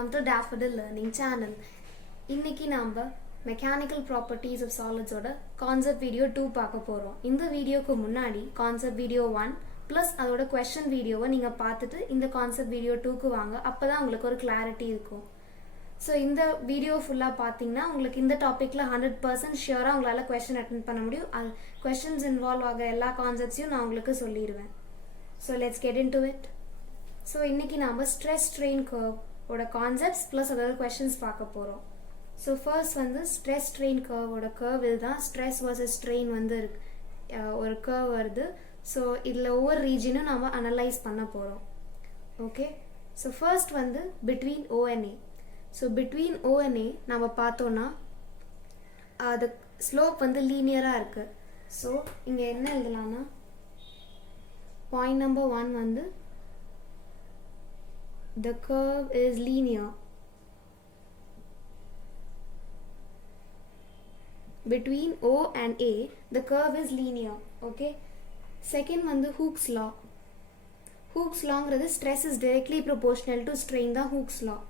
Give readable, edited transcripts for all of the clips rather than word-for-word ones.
welcome to Daffodil Learning Channel. இன்னைக்கு நாம mechanical properties of சாலிட்ஸோட கான்செப்ட் வீடியோ 2 பார்க்க போறோம். இந்த வீடியோக்கு முன்னாடி கான்செப்ட் வீடியோ 1 ப்ளஸ் அதோட क्वेश्चन வீடியோவை நீங்க பார்த்துட்டு இந்த கான்செப்ட் வீடியோ 2க்கு வாங்க. அப்பதான் உங்களுக்கு ஒரு கிளாரிட்டி இருக்கும். ஸோ இந்த வீடியோ ஃபுல்லாக பார்த்தீங்கன்னா உங்களுக்கு இந்த டாப்பிக்கில் 100% ஷியோராக உங்களால் கொஸ்டின் அட்டென்ட் பண்ண முடியும். அது கொஸ்டின்ஸ் இன்வால்வ் ஆகிற எல்லா கான்செப்ட்ஸையும் நான் உங்களுக்கு சொல்லிடுவேன். So let's get in to it. So இன்னைக்கு நாம் ஸ்ட்ரெஸ் ஸ்ட்ரெயின் கர்வோட கான்செப்ட்ஸ் ப்ளஸ் அதோட கொஸ்டின்ஸ் பார்க்க போகிறோம். ஸோ ஃபர்ஸ்ட் வந்து ஸ்ட்ரெஸ் ஸ்ட்ரெயின் கர்வோட கர்வ் இதுதான். ஸ்ட்ரெஸ் வர்சஸ் ஸ்ட்ரெயின் வந்து ஒரு கர்வ் வருது. ஸோ இதில் ஒவ்வொரு ரீஜனும் நாம் அனலைஸ் பண்ண போகிறோம். ஓகே, ஸோ ஃபர்ஸ்ட் வந்து between O and A. So between O and A நம்ம பார்த்தோன்னா அது ஸ்லோப் வந்து லீனியராக இருக்குது. ஸோ இங்கே என்ன எழுதலாம்னா பாயிண்ட் நம்பர் 1 வந்து the curve is linear between O and A. The curve is linear. Okay, second வந்து Hooke's law. Hooke's lawங்கிறது stress is directly proportional to strain தான் Hooke's law.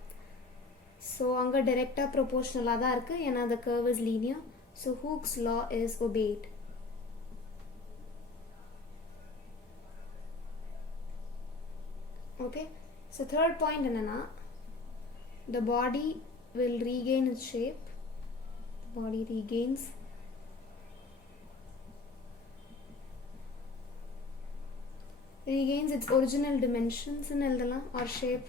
So அங்கே directா proportional தான் இருக்கு ஏன்னா the curve is linear. So Hooke's law is obeyed. Okay, so third point என்னன்னா the body will regain its shape. Body regains its original dimensions in எழுதலாம் or shape.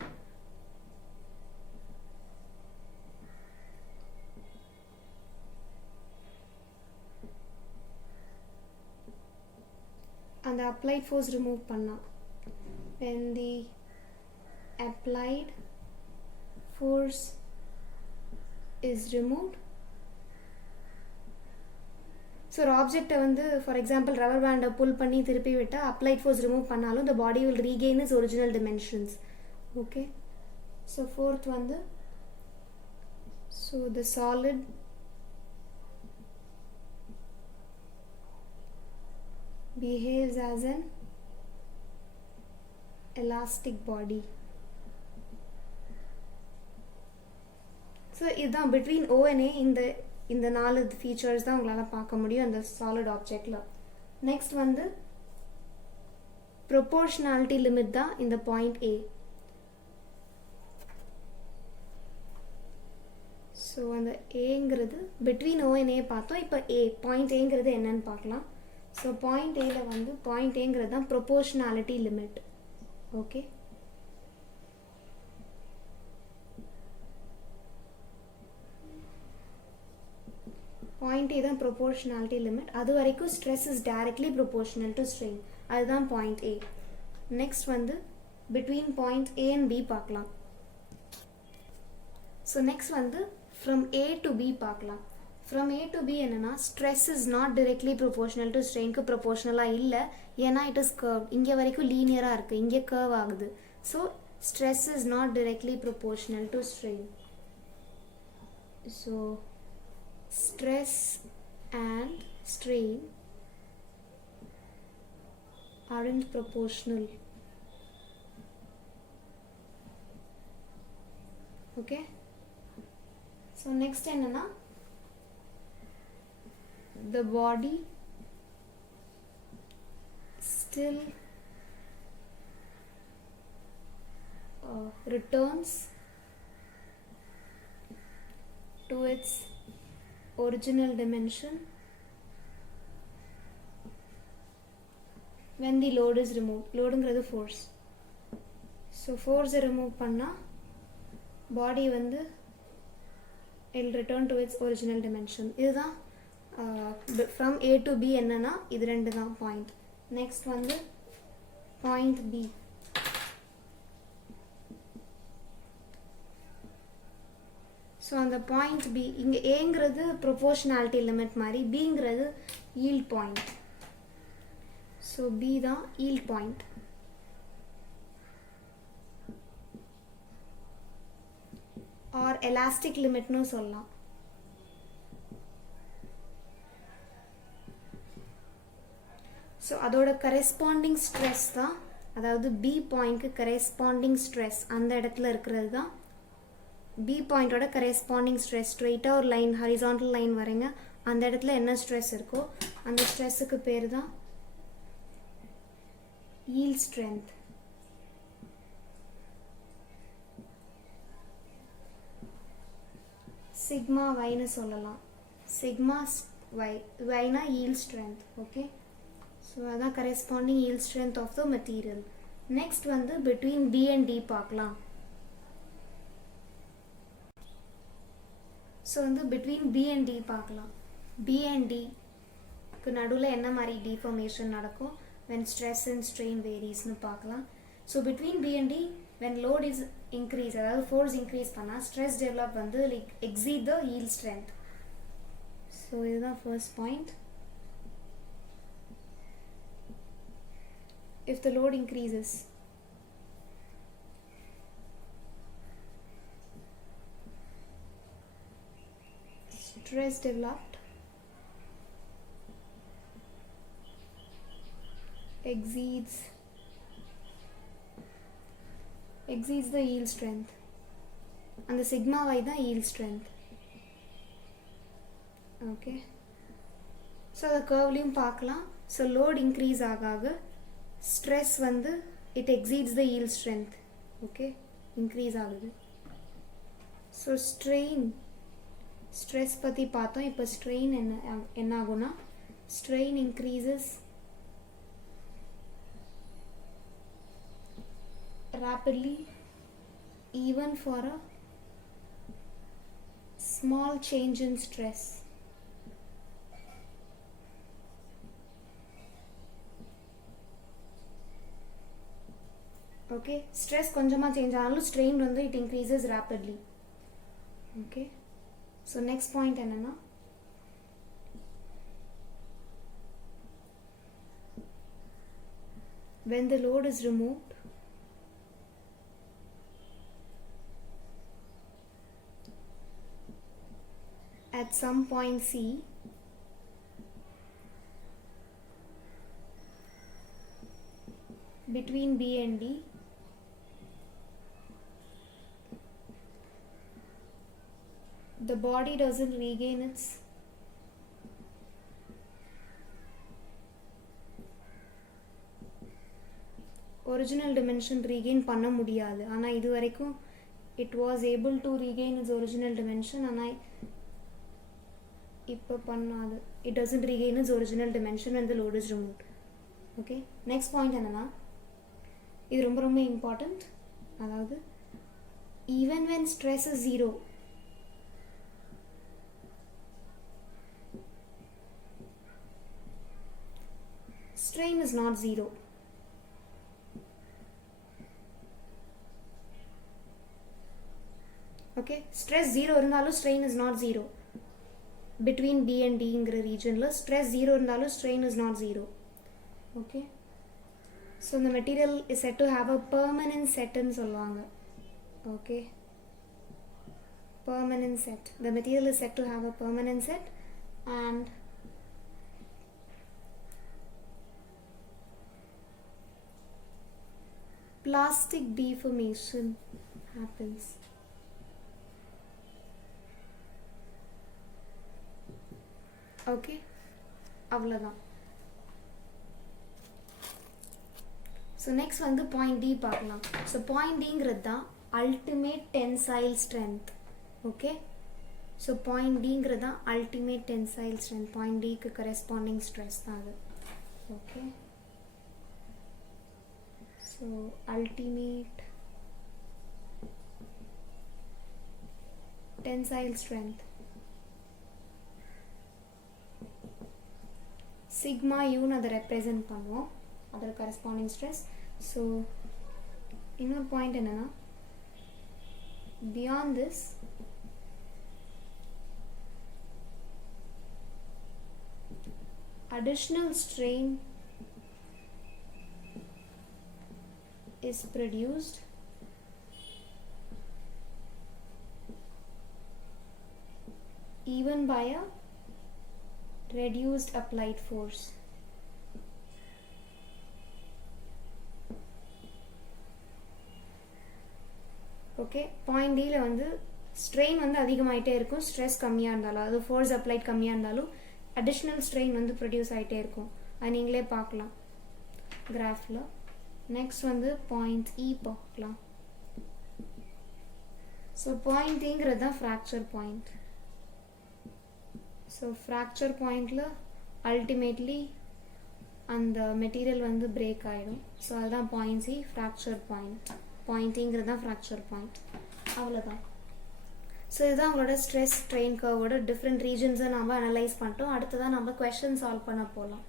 அந்த applied force remove பண்ணா when the applied force is removed. So ஒரு ஆப்ஜெக்டை வந்து for example rubber பேண்டை புல் பண்ணி திருப்பி விட்டால் அப்ளைட் ஃபோர்ஸ் ரிமூவ் பண்ணாலும் the body will regain its original dimensions. Okay, so fourth வந்து so the solid behaves as an elastic body. So இதுதான் பிட்வீன் O and A. இந்த 4 ஃபீச்சர்ஸ் தான் உங்களால் பார்க்க முடியும் அந்த சாலிட் ஆப்ஜெக்டில். நெக்ஸ்ட் வந்து ப்ரொபோர்ஷனாலிட்டி லிமிட் தான் இந்த பாயிண்ட் A. ஸோ அந்த ஏங்கிறது பிட்வீன் O and A பார்த்தோம். இப்போ பாயிண்ட் ஏங்கிறது என்னன்னு பார்க்கலாம். ஸோ பாயிண்ட் ஏல வந்து பாயிண்ட் ஏங்கிறது தான் proportionality limit. Okay, point A தான் ப்ரொபோர்ஷனாலிட்டி லிமிட். அது வரைக்கும் stress is directly proportional to strain. அதுதான் பாயிண்ட் ஏ. நெக்ஸ்ட் வந்து between point A and B பார்க்கலாம். ஸோ நெக்ஸ்ட் வந்து ஃப்ரம் ஏ டு பி பார்க்கலாம். ஃப்ரம் ஏ டு பி என்னன்னா stress is not directly proportional to ஸ்ட்ரெயின்க்கு ப்ரொபோர்ஷனலாக இல்லை. ஏன்னா இட் இஸ் கர்வ். இங்கே வரைக்கும் லீனியராக இருக்குது, இங்கே கர்வ் ஆகுது. So stress is not directly proportional to strain. So stress and strain aren't proportional. Okay, so next என்னன்னா the body still returns to its original dimension when the load is removed. லோடுங்கிறது force. So ஃபோர்ஸை remove பண்ணால் body வந்து will return to its original dimension. இதுதான் from A to B என்னன்னா இது ரெண்டு தான் பாயிண்ட். நெக்ஸ்ட் வந்து பாயிண்ட் பி. ஸோ அந்த பாயிண்ட் பி இங்கே ஏங்கிறது ப்ரொபோர்ஷனாலிட்டி லிமிட் மாதிரி, பிங்கிறது ஈல்ட் பாயிண்ட். ஸோ பி தான் ஈல்ட் பாயிண்ட். ஆர் எலாஸ்டிக் லிமிட்னு சொல்லலாம். ஸோ அதோட கரெஸ்பாண்டிங் ஸ்ட்ரெஸ் தான், அதாவது பி பாயிண்ட்க்கு கரெஸ்பாண்டிங் ஸ்ட்ரெஸ் அந்த இடத்துல இருக்கிறது தான் B பாயிண்டோட கரெஸ்பாண்டிங் ஸ்ட்ரெஸ் ஸ்ட்ரெயிட்டாக ஒரு லைன் ஹரிசாண்டல் லைன் வரைங்க. அந்த இடத்துல என்ன ஸ்ட்ரெஸ் இருக்கோ அந்த ஸ்ட்ரெஸ்ஸுக்கு பேர் தான் yield strength. சிக்மா வைன்னு சொல்லலாம். சிக்மா வைனா yield strength. ஓகே, ஸோ அதான் corresponding yield strength of the material. Next வந்து பிட்வீன் B and D பார்க்கலாம். ஸோ வந்து பிட்வீன் B and D பார்க்கலாம். B and Dக்கு நடுவில் என்ன மாதிரி டிஃபார்மேஷன் நடக்கும் when stress and strain varies னு பார்க்கலாம். So between B and D when load is increase, அதாவது force increase பண்ணால் stress develop வந்து like exceed the yield strength. So இதுதான் first point. If the load increases, stress developed exceeds the yield strength. And the sigma y the yield strength. Okay, so the curve லையும் பார்க்கலாம். So load increase ஆக stress வந்து it exceeds the yield strength. Okay, increase ஆகுது. So stress பற்றி பார்த்தோம். இப்போ strain என்ன ஆகும்னா strain increases rapidly even for a small change in stress. Okay, stress கொஞ்சமா change ஆனாலும் strain வந்து it increases rapidly. Okay, so next point என்னன்னா when the load is removed, at some point C, between B and D, the body doesn't regain its original dimension regain பண்ண முடியாது. ஆனால் இது வரைக்கும் it was able to regain its original dimension. ஆனால் இப்போ பண்ணாது. It doesn't regain its original dimension when the load is removed. Okay, next point என்னன்னா இது ரொம்ப ரொம்ப important. அதாவது even when stress is zero, strain is not zero. Okay, stress zero இருந்தாலும் strain is not zero. Between B and D ங்கிற regionல stress zero இருந்தாலும் strain is not zero. Okay, so the material is said to have a permanent set ன்னு சொல்லுவாங்க. Okay, permanent set. The material is said to have a permanent set and plastic deformation happens. Okay, அவ்வளோதான். So next வந்து point D பார்க்கலாம். So point டிங்கிறது தான் ultimate tensile strength. Okay, so point டிங்கிறது தான் ultimate tensile strength. Point டிக்கு corresponding stress தான் அது. Okay, so ultimate tensile strength sigma யூன்னு அதை ரெப்ரசன்ட் பண்ணுவோம், அதோட கரெஸ்பாண்டிங் ஸ்ட்ரெஸ். ஸோ இன்னொரு பாயிண்ட் என்னன்னா beyond this additional strain is produced even by a reduced applied force. Okay, point D ல வந்து ஸ்ட்ரெயின் வந்து அதிகமாகிட்டே இருக்கும், ஸ்ட்ரெஸ் கம்மியாக இருந்தாலும், அது ஃபோர்ஸ் அப்ளைட் கம்மியாக இருந்தாலும் அடிஷ்னல் ஸ்ட்ரெயின் வந்து ப்ரொடியூஸ் ஆகிட்டே இருக்கும். அது நீங்களே பார்க்கலாம் கிராஃபில். நெக்ஸ்ட் வந்து பாயிண்ட் இ பார்க்கலாம். ஸோ பாயிண்ட் இங்கிறது தான் ஃப்ராக்சர் பாயிண்ட். ஸோ ஃப்ராக்சர் பாயிண்டில் அல்டிமேட்லி அந்த மெட்டீரியல் வந்து பிரேக் ஆகிடும். ஸோ அதுதான் பாயிண்ட் சி, ஃப்ராக்சர் பாயிண்ட். பாயிண்டிங்கிறது தான் ஃப்ராக்சர் பாயிண்ட். அவ்வளோதான். ஸோ இதுதான் அவங்களோட ஸ்ட்ரெஸ் ஸ்ட்ரெயின் கர்வோட டிஃப்ரெண்ட் ரீஜன்ஸை நம்ம அனலைஸ் பண்ணிட்டோம். அடுத்ததான் நம்ம கொஷின் சால்வ் பண்ண போகலாம்.